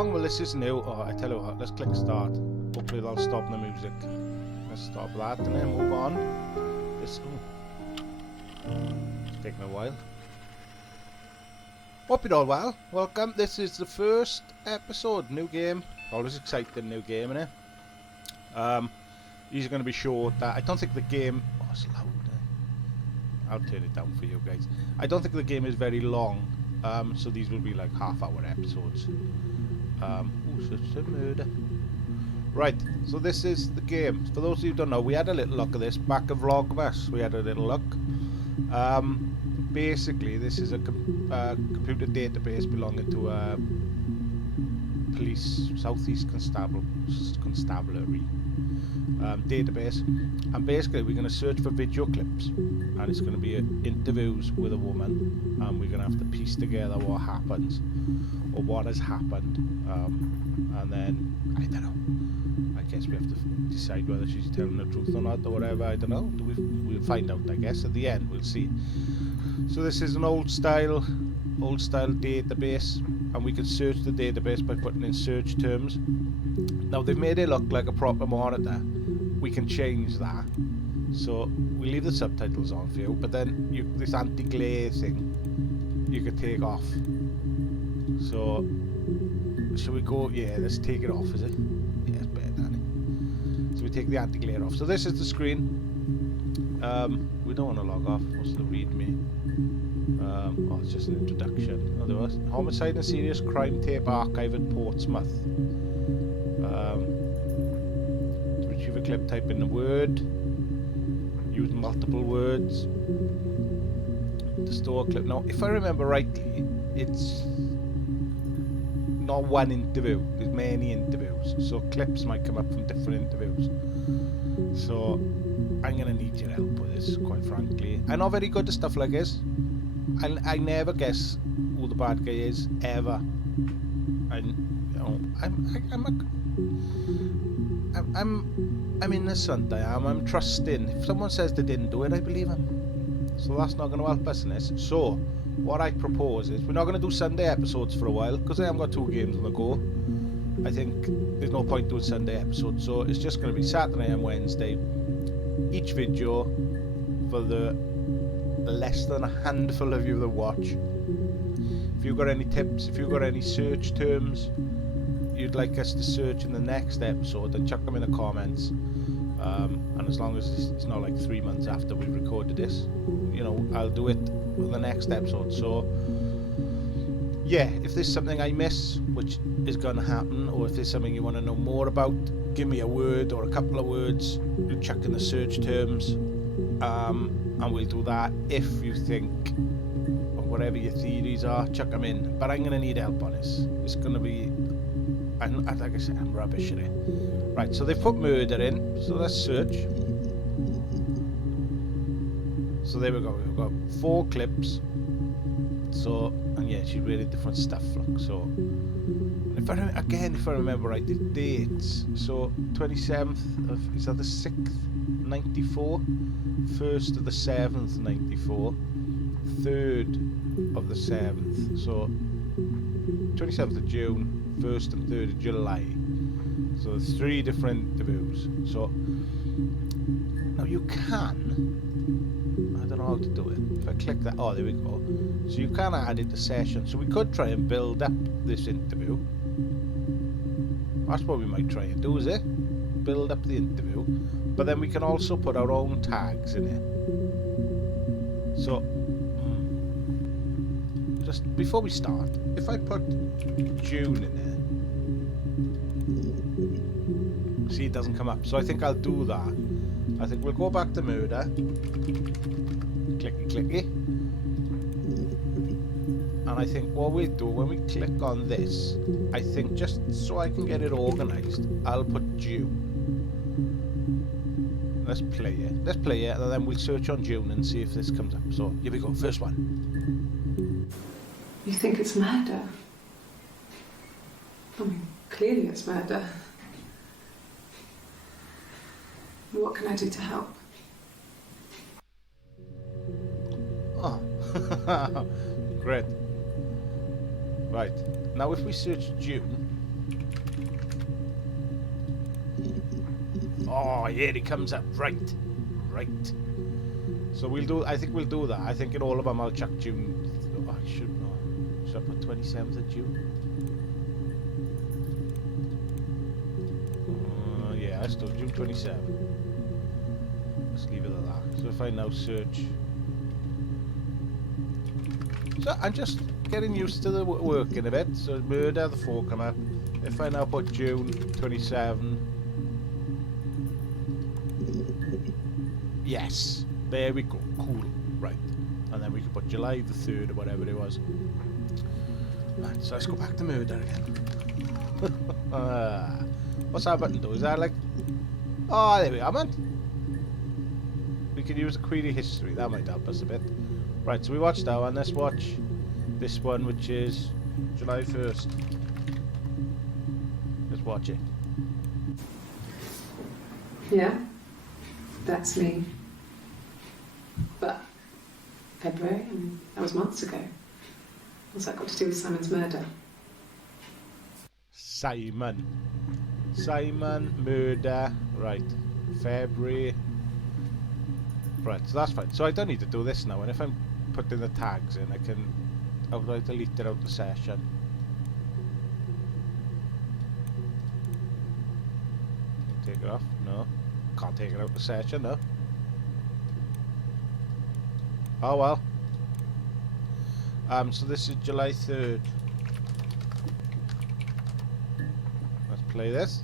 along? Well, this is new. Oh, I tell you what, let's click start. Hopefully that'll stop the music. Let's stop that and then move on. This, it's taking a while. Hope you're all well. Welcome. This is the first episode. New game. Always exciting, new game, innit? These are going to be short. I don't think the game... Oh, it's loud. I'll turn it down for you guys. I don't think the game is very long. So these will be like half-hour episodes. Oh, such a murder. Right, so this is the game. For those of you who don't know, we had a little look at this. Back of Vlogmas, we had a little look. Basically, this is a computer database belonging to a police Southeast Constabulary database, and basically we're going to search for video clips, and it's going to be interviews with a woman, and we're going to have to piece together what happens or what has happened, and then I don't know, I guess we have to decide whether she's telling the truth or not or whatever. I don't know. We'll find out, I guess. At the end we'll see. So this is an old style database, and we can search the database by putting in search terms. Now they've made it look like a proper monitor. We can change that, so we leave the subtitles on for you, but then this anti-glare thing you could take off. So shall we go? Yeah, let's take it off. Is it? Yeah, it's better than it. So we take the anti-glare off. So this is the screen. We don't want to log off. What's the readme? Oh, it's just an introduction. Oh, there was homicide and serious crime tape archive at Portsmouth. To retrieve a clip, type in the word. Use multiple words to store a clip. Now, if I remember rightly, it's not one interview. There's many interviews, so clips might come up from different interviews. So I'm gonna need your help with this, quite frankly. I'm not very good at stuff like this. I never guess who the bad guy is ever. I'm innocent. I'm trusting. If someone says they didn't do it, I believe them. So that's not going to help us in this. So what I propose is we're not going to do Sunday episodes for a while because I haven't got 2 games on the go. I think there's no point doing Sunday episodes, so it's just going to be Saturday and Wednesday. Each video for the less than a handful of you that watch. If you've got any tips, if you've got any search terms you'd like us to search in the next episode, then chuck them in the comments. And as long as it's not like 3 months after we've recorded this, you know, I'll do it for the next episode. So yeah, if there's something I miss, which is going to happen, or if there's something you want to know more about, give me a word or a couple of words, you chuck in the search terms, and we'll do that. If you think, or whatever your theories are, chuck them in. But I'm going to need help on this. It's going to be, like I said, I'm rubbish at it. Right, so they've put murder in, so let's search. So there we go, we've got 4 clips. So, and yeah, she's really different stuff, look. So, if I remember right, the dates. So, 27th of, is that the 6th, 94? 1st of the 7th, 94. 3rd of the 7th. So, 27th of June, 1st and 3rd of July. So, there's 3 different interviews. So, now you can, I don't know how to do it. If I click that, oh, there we go. So you can add it to session. So we could try and build up this interview. That's what we might try and do, is it? Build up the interview. But then we can also put our own tags in it. So, just before we start, if I put June in there, see, it doesn't come up. So I think I'll do that. I think we'll go back to murder. Clicky clicky. And I think what we'll do when we click on this, I think just so I can get it organized, I'll put June. Let's play it. And then we'll search on June and see if this comes up. So here we go, first one. You think it's murder? I mean, clearly it's murder. What can I do to help? Oh, great. Right, now if we search June, Oh, here he comes up. Right. Right. So we'll do, I think we'll do that. I think in all of them I'll chuck June. Oh, I should know. Should I put 27th of June? Yeah, let's do June 27th. Let's leave it at that. So if I now search. So I'm just getting used to the working a bit. So murder, the 4 come up. If I now put June 27. Yes. There we go. Cool. Right. And then we can put July the 3rd or whatever it was. Right, so let's go back to murder again. What's that button do? Is that like... Oh, there we are, man. We can use the query history. That might help us a bit. Right, so we watched that one. Let's watch this one, which is July 1st. Let's watch it. Yeah, that's me. But February, that was months ago. What's that got to do with Simon's murder? Simon, murder, right, February. Right, so that's fine. So I don't need to do this now, and if I'm putting the tags in, I can outright delete it out the session. Take it off? No. Can't take it out the session, no. Oh well. So this is July 3rd. Let's play this.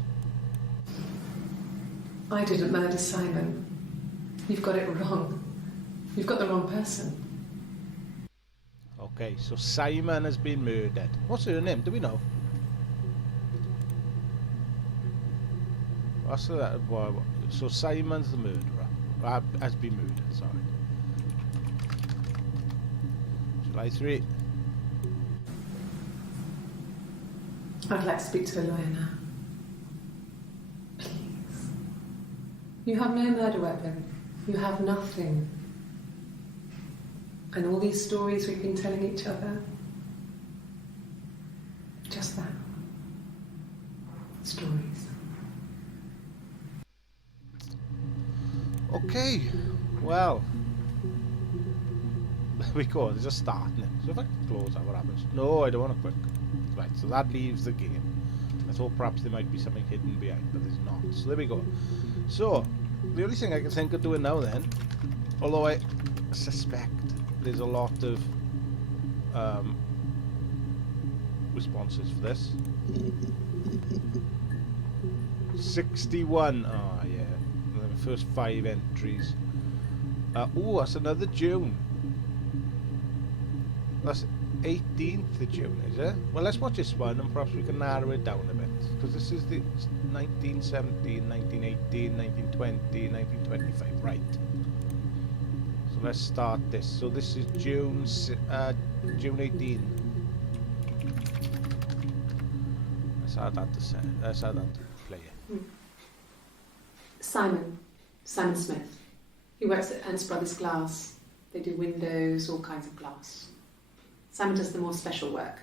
I didn't murder Simon. You've got it wrong. You've got the wrong person. Okay, so Simon has been murdered. What's her name? Do we know? What's that? So Simon's the murderer. Has been murdered, sorry. July 3. I'd like to speak to a lawyer now. Please. You have no murder weapon. You have nothing. And all these stories we've been telling each other. Just that. Stories. Okay, well. There we go, there's a start now. So if I can close that, what happens? No, I don't want to quit. Right, so that leaves the game. I thought perhaps there might be something hidden behind, but there's not. So there we go. So, the only thing I can think of doing now then, although I suspect there's a lot of responses for this. 61. Oh yeah, the first 5 entries. Oh, that's another June. That's 18th of June, is it? Well, let's watch this one and perhaps we can narrow it down a bit. Because this is the 1917, 1918, 1920, 1925. Right. So let's start this. So this is June 18. Let's add that to say. Let's add that to play it. Simon Smith. He works at Ernst Brothers Glass. They do windows, all kinds of glass. Simon does the more special work.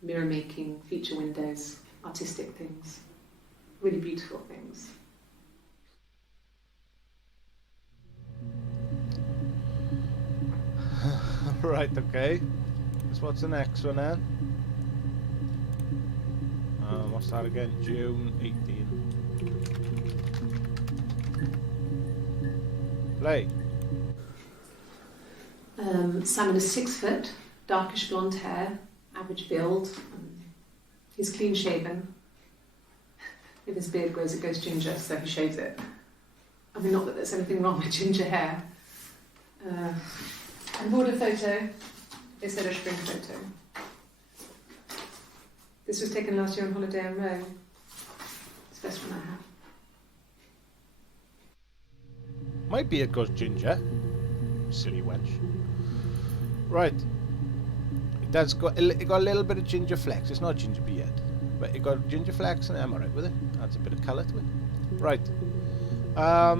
Mirror making, feature windows, artistic things. Really beautiful things. Right, okay. So what's the next one then? What's that again? June 18. Play. Simon is 6 foot, darkish blonde hair, average build. He's clean shaven. If his beard grows, it goes ginger, so he shaves it. I mean, not that there's anything wrong with ginger hair. And border photo. They said a spring photo. This was taken last year on holiday in Rome. It's the best one I have. My beard goes ginger. Silly wench. Right. It got a little bit of ginger flecks. It's not ginger beard, but it got ginger flecks, and I'm alright with it. Adds a bit of colour to it. Right. Not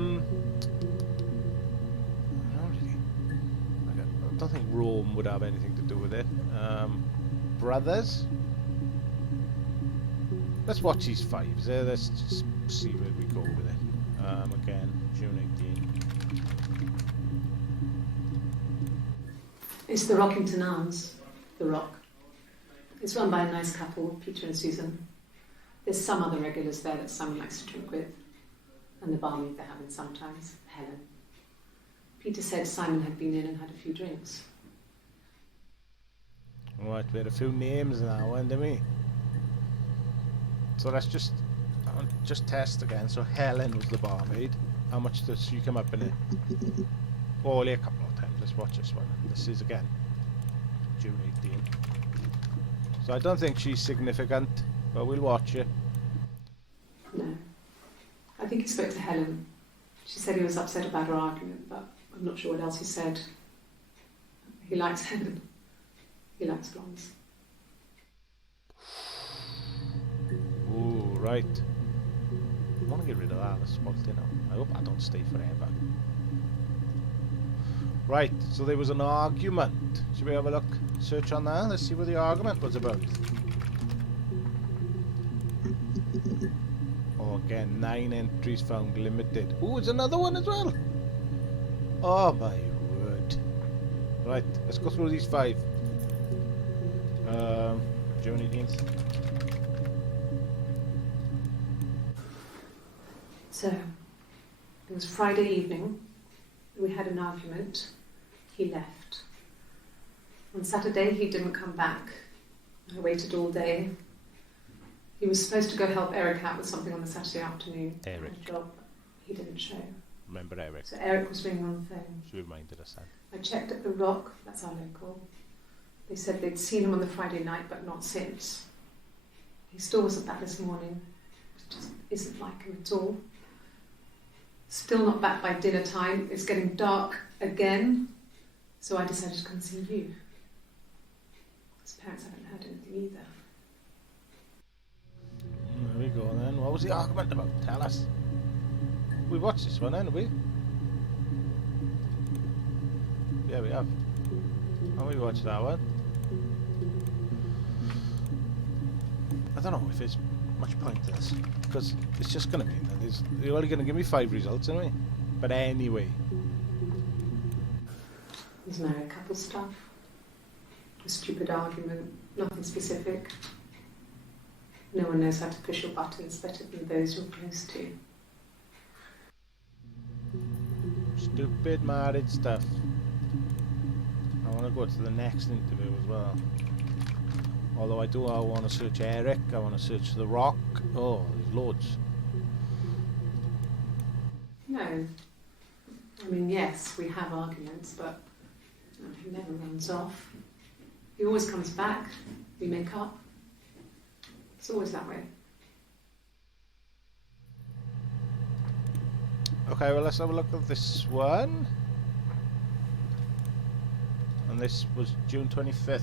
really. I don't think Rome would have anything to do with it. Brothers. Let's watch these 5s. Let's just see where we go with it. Again, June 18. It's the Rockington Arms, the Rock. It's run by a nice couple, Peter and Susan. There's some other regulars there that Simon likes to drink with, and the barmaid they're having sometimes, Helen. Peter said Simon had been in and had a few drinks. Right, we had a few names now, haven't we? So let's just test again. So Helen was the barmaid. How much does she come up in it? Only a couple of times. Let's watch this one. This is again June 18. So I don't think she's significant, but we'll watch it. No. I think he spoke to Helen. She said he was upset about her argument, but I'm not sure what else he said. He likes Helen. He likes blondes. Ooh, right. I want to get rid of that. That's spoilt, you know. I hope I don't stay forever. Right, so there was an argument. Should we have a look? Search on that. Let's see what the argument was about. Oh, again, 9 entries found limited. Ooh, it's another one as well. Oh my word. Right, let's go through these 5. June 18th. So, it was Friday evening. We had an argument. He left. On Saturday, he didn't come back. I waited all day. He was supposed to go help Eric out with something on the Saturday afternoon. Eric. A job. He didn't show. Remember Eric? So Eric was ringing on the phone. She reminded us that. I checked at the Rock. That's our local. They said they'd seen him on the Friday night, but not since. He still wasn't back this morning. It just isn't like him at all. Still not back by dinner time. It's getting dark again. So I decided to come see you. His parents haven't heard anything either. There we go then. What was the argument about? Tell us. We watched this one, haven't we? Yeah, we have. And we watched that one. I don't know if it's much point to this, because it's just going to mean that you're only going to give me 5 results, aren't we? But anyway. There's married couple stuff. A stupid argument. Nothing specific. No one knows how to push your buttons better than those you're close to. Stupid marriage stuff. I want to go to the next interview as well. Although I want to search Eric, I want to search The Rock. Oh, there's loads. No. I mean, yes, we have arguments, but he never runs off. He always comes back. We make up. It's always that way. Okay, well let's have a look at this one. And this was June 25th.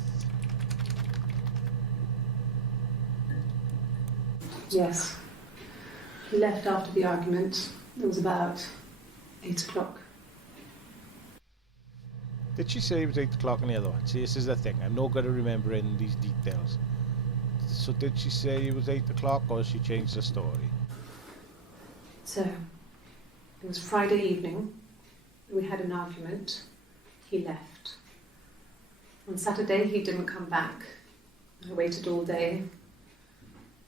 Yes. He left after the argument. It was about 8 o'clock. Did she say it was 8 o'clock on the other one? See, this is the thing. I'm not good at remembering these details. So did she say it was 8 o'clock or she changed the story? So, it was Friday evening. We had an argument. He left. On Saturday, he didn't come back. I waited all day.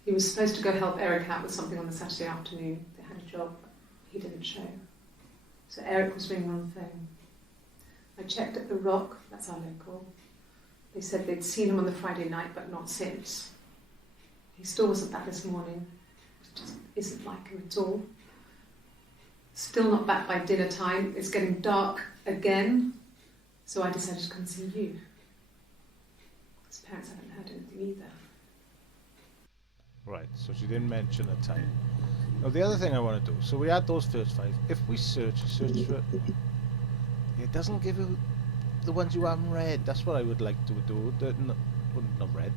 He was supposed to go help Eric out with something on the Saturday afternoon. They had a job. He didn't show. So Eric was ringing on the phone. I checked at the Rock. That's our local. They said they'd seen him on the Friday night, but not since. He still wasn't back this morning. It just isn't like him at all. Still not back by dinner time. It's getting dark again. So I decided to come see you. His parents haven't heard anything either. Right, so she didn't mention a time. Now the other thing I want to do, so we had those first 5. If we search for... It doesn't give you the ones you haven't read. That's what I would like to do. Not read.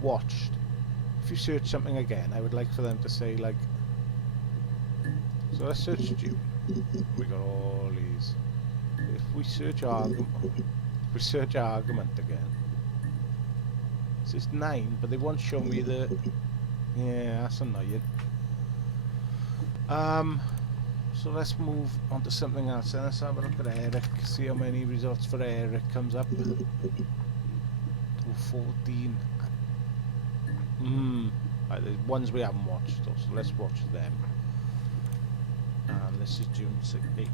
Watched. If you search something again, I would like for them to say like... So let's search June. We got all these. If we search argument... If we search argument again. So it's 9, but they won't show me the... Yeah, that's annoying. So let's move on to something else. And let's have a look at Eric. See how many results for Eric comes up. 14. Right, the ones we haven't watched though, so let's watch them. And this is June 18th.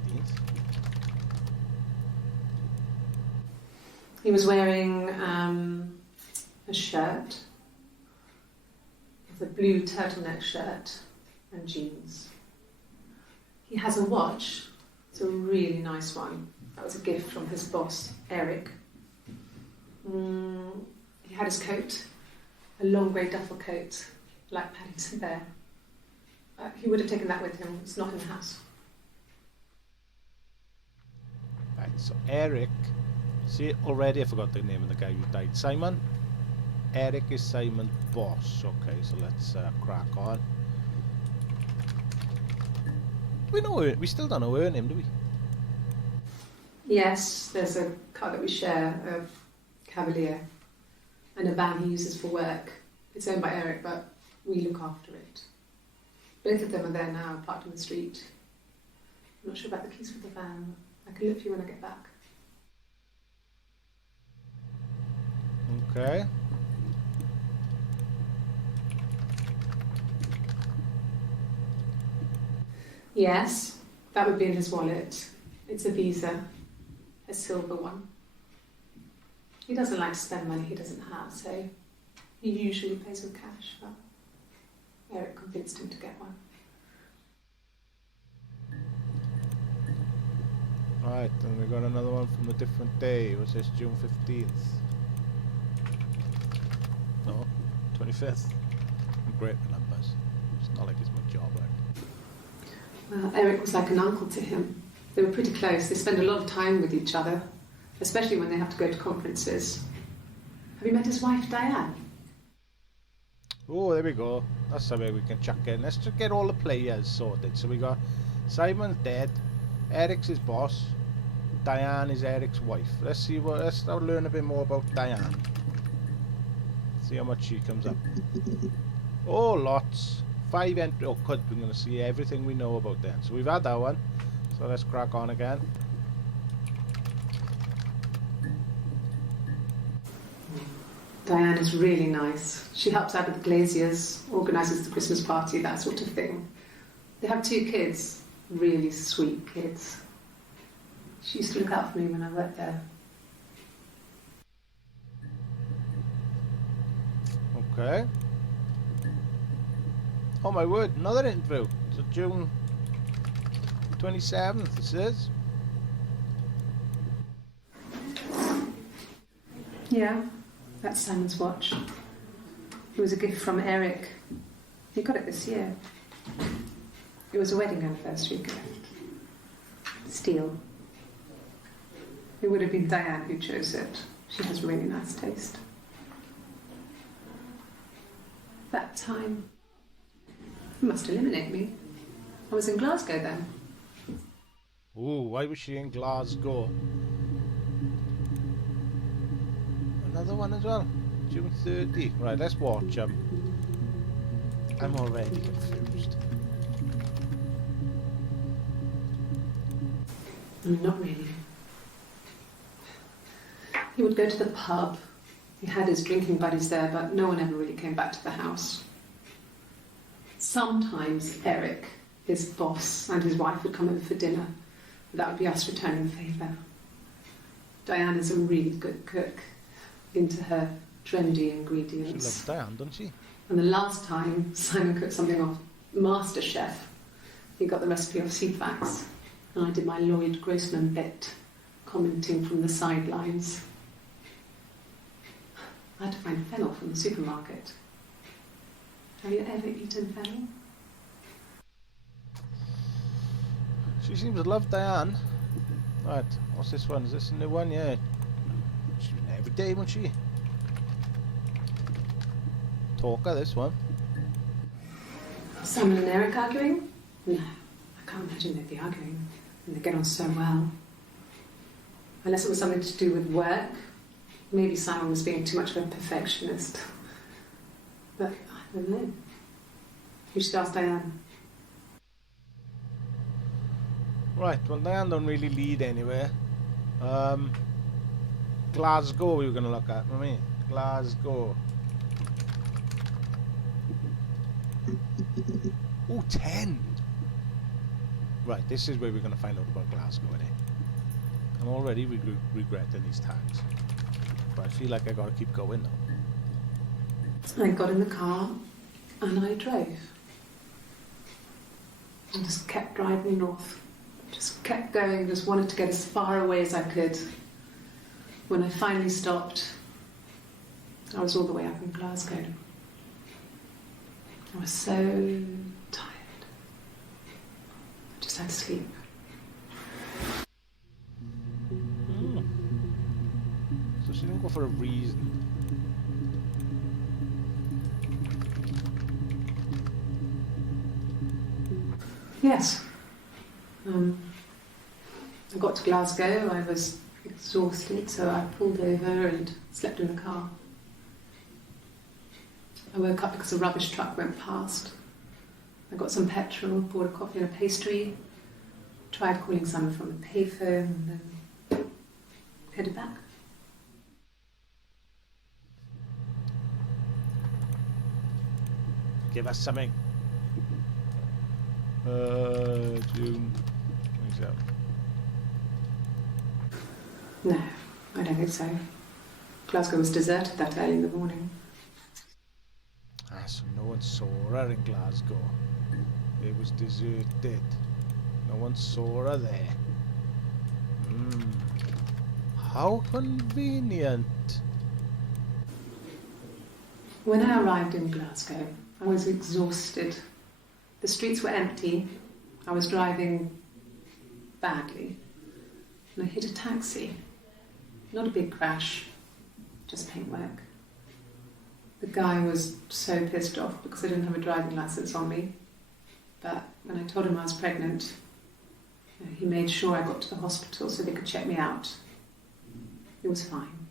He was wearing a shirt, with a blue turtleneck shirt and jeans. He has a watch. It's a really nice one. That was a gift from his boss, Eric. He had his coat, a long grey duffel coat, like Paddington Bear. He would have taken that with him. It's not in the house. Right, so Eric. See, already I forgot the name of the guy who died. Simon? Eric is Simon's boss. Okay, so let's crack on. We still don't know her name, do we? Yes, there's a car that we share, a Cavalier, and a van he uses for work. It's owned by Eric, but we look after it. Both of them are there now, parked on the street. I'm not sure about the keys for the van. I can look for you when I get back. Okay. Yes, that would be in his wallet. It's a Visa, a silver one. He doesn't like to spend money he doesn't have, so he usually pays with cash, but Eric convinced him to get one. Right, then we got another one from a different day. Was this June 15th? No, 25th. I'm great with numbers. It's not like it's my job, right? Well, Eric was like an uncle to him. They were pretty close. They spend a lot of time with each other, especially when they have to go to conferences. Have you met his wife, Diane? Oh, there we go. That's something we can chuck in. Let's just get all the players sorted. So we got Simon's dead, Eric's his boss, Diane is Eric's wife. Let's learn a bit more about Diane. See how much she comes up. Oh, lots. 5 entry. Oh, good. We're going to see everything we know about them. So we've had that one. So let's crack on again. Diane is really nice. She helps out with the glaziers, organises the Christmas party, that sort of thing. They have 2 kids, really sweet kids. She used to look out for me when I worked there. Okay. Oh my word, another interview. So June 27th, it says. Yeah, that's Simon's watch. It was a gift from Eric. He got it this year. It was a wedding anniversary gift. Steel. It would have been Diane who chose it. She has really nice taste. That time, you must eliminate me. I was in Glasgow then. Ooh, why was she in Glasgow? Another one as well. June 30. Right, let's watch them. I'm already confused. Not really. He would go to the pub. He had his drinking buddies there, but no one ever really came back to the house. Sometimes Eric, his boss, and his wife would come over for dinner. That would be us returning the favour. Diane is a really good cook, into her trendy She ingredients. loves Diane, doesn't she? And the last time Simon cooked something off MasterChef, he got the recipe off Ceefax, and I did my Lloyd Grossman bit, commenting from the sidelines. I had to find fennel from the supermarket. Have you ever eaten fennel? She seems to love Diane. Right, what's this one? Is this a new one? Yeah. She was in every day, wasn't she? Talker, this one. Simon and Eric arguing? No, I can't imagine they'd be arguing. And they get on so well. Unless it was something to do with work. Maybe Simon was being too much of a perfectionist. But I don't know. You should ask Diane. Right, well, that don't really lead anywhere. Glasgow we were going to look at, I mean, Glasgow. Ooh, 10! Right, this is where we're going to find out about Glasgow, innit? I'm already regretting these tags. But I feel like I got to keep going now. I got in the car and I drove. I just kept driving north. Just kept going, just wanted to get as far away as I could. When I finally stopped, I was all the way up in Glasgow. I was so tired. I just had to sleep. So she didn't go for a reason. Yes. I got to Glasgow, I was exhausted, so I pulled over and slept in the car. I woke up because a rubbish truck went past. I got some petrol, bought a coffee and a pastry, tried calling someone from the payphone, and then headed back. Give us something. June. What's that? No, I don't think so. Glasgow was deserted that early in the morning. Ah, so no one saw her in Glasgow. It was deserted. No one saw her there. How convenient. When I arrived in Glasgow, I was exhausted. The streets were empty. I was driving badly. And I hit a taxi. Not a big crash, just paintwork. The guy was so pissed off because I didn't have a driving license on me. But when I told him I was pregnant, he made sure I got to the hospital so they could check me out. It was fine.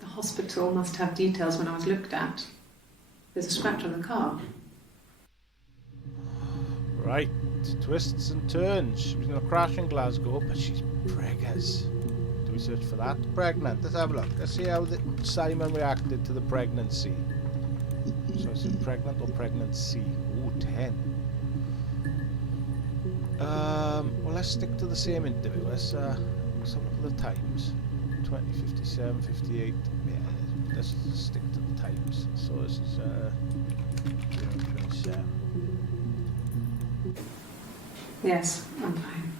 The hospital must have details when I was looked at. There's a scratch on the car. Right, twists and turns. She was in a crash in Glasgow, but she's preggers. Do we search for that? Pregnant. Let's have a look. Let's see how Simon reacted to the pregnancy. So is it pregnant or pregnancy? Ooh, 10. Well, let's stick to the same interview. Let's look at the times. 20, 57, 58. Yeah, let's stick to the times. So this is 27. Yes, I'm fine.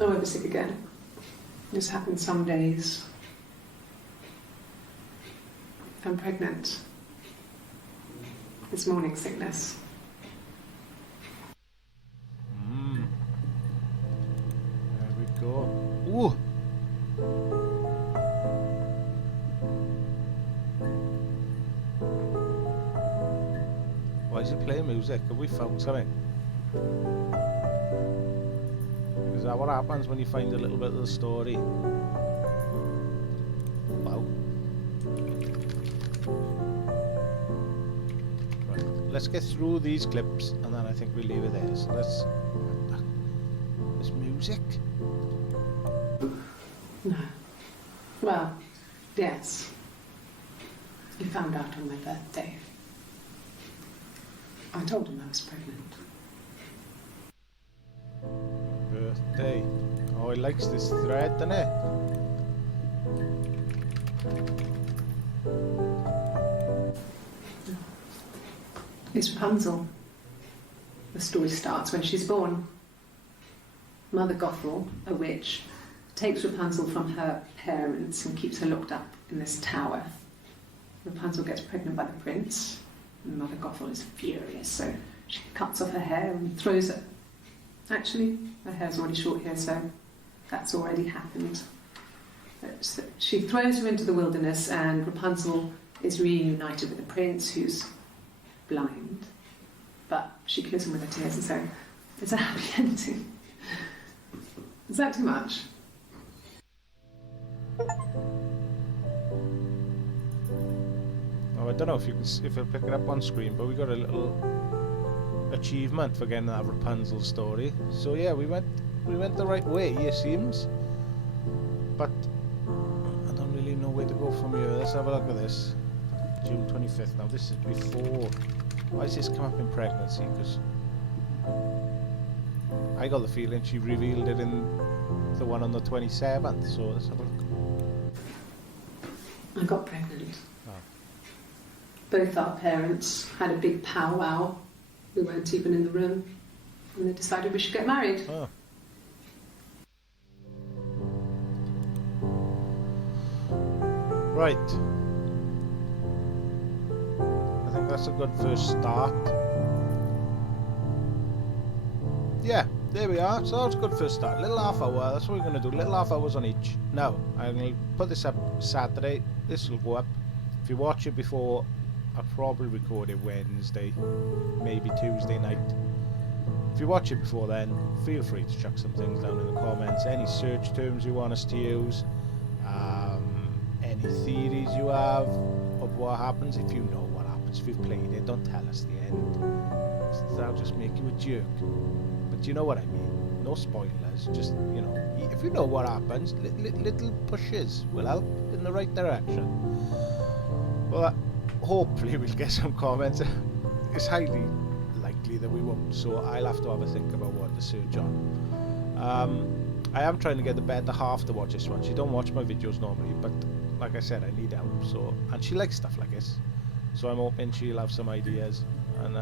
I won't be sick again. This happens some days. I'm pregnant. It's morning sickness. There we go. Ooh! Why is it playing music? Have we found something? Is that what happens when you find a little bit of the story? Wow. Right, let's get through these clips and then I think we'll leave it there. So let's... There's music? No. Well, yes. He found out on my birthday. I told him I was pregnant. Birthday. Oh, he likes this thread, doesn't he? It's Rapunzel. The story starts when she's born. Mother Gothel, a witch, takes Rapunzel from her parents and keeps her locked up in this tower. Rapunzel gets pregnant by the prince, and Mother Gothel is furious, so she cuts off her hair and throws it. Actually, her hair's already short here, so that's already happened. So she throws her into the wilderness, and Rapunzel is reunited with the prince, who's blind, but she kills him with her tears, and so it's a happy ending. Is that too much? Oh, I don't know if you can, if you'll pick it up on screen, but we got a little achievement for getting that Rapunzel story. So yeah, we went the right way, it seems. But I don't really know where to go from here. Let's have a look at this. June 25th. Now this is before. Why does this come up in pregnancy? Because I got the feeling she revealed it in the one on the 27th. So let's have a look. I got pregnant. Oh. Both our parents had a big powwow. We weren't even in the room, and they decided we should get married. Oh. Right. I think that's a good first start. Yeah, there we are. So that's a good first start. Little half hour, that's what we're going to do. Little half hours on each. Now, I'm going to put this up Saturday. This will go up. If you watch it before, I'll probably record it Wednesday, maybe Tuesday night. If you watch it before then, feel free to chuck some things down in the comments. Any search terms you want us to use. Any theories you have of what happens. If you know what happens, if you've played it, don't tell us the end. That'll just make you a jerk. But you know what I mean. No spoilers. Just, you know, if you know what happens, little pushes will help in the right direction. Well, hopefully we'll get some comments. It's highly likely that we won't, so I'll have to have a think about what to search on. I am trying to get the better half to watch this one. She don't watch my videos normally, but like I said, I need help. So, and she likes stuff like this, so I'm hoping she'll have some ideas, and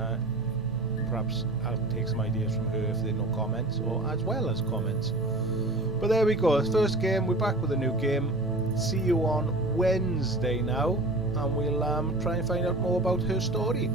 perhaps I'll take some ideas from her if there are no comments, or as well as comments. But there we go. First game. We're back with a new game. See you on Wednesday now, and we'll try and find out more about her story.